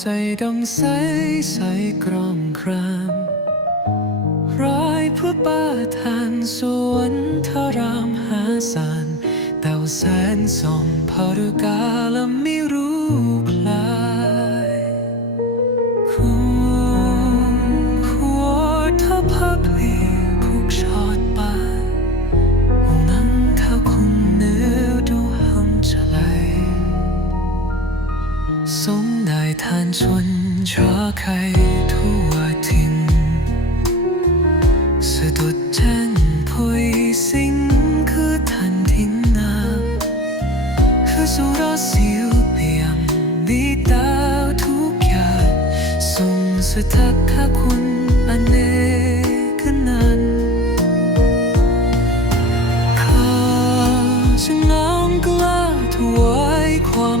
ใจดำใสใสกรองครามร้อยเพื่อป่าทานสวนทรามหาสารเต่าแสนสมพอรุกาและไม่รู้ ชอใครทั่วทิ้งสะดุดเช่นพุยสิงคือทันทินนาคือสุรสิวเปียมดีตาทุกอย่างทรงสถักข้าคุณอเนกนันข้าจึงน้อกล้วยความ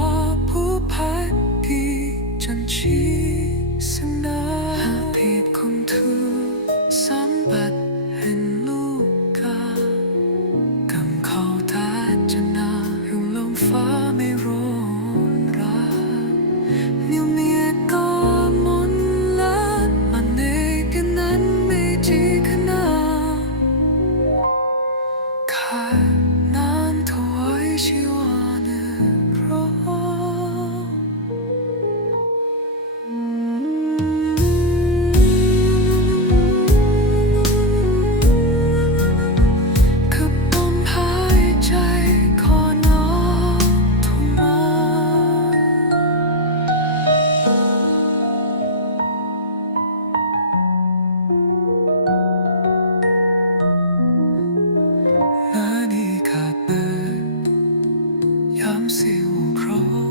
yam si u crow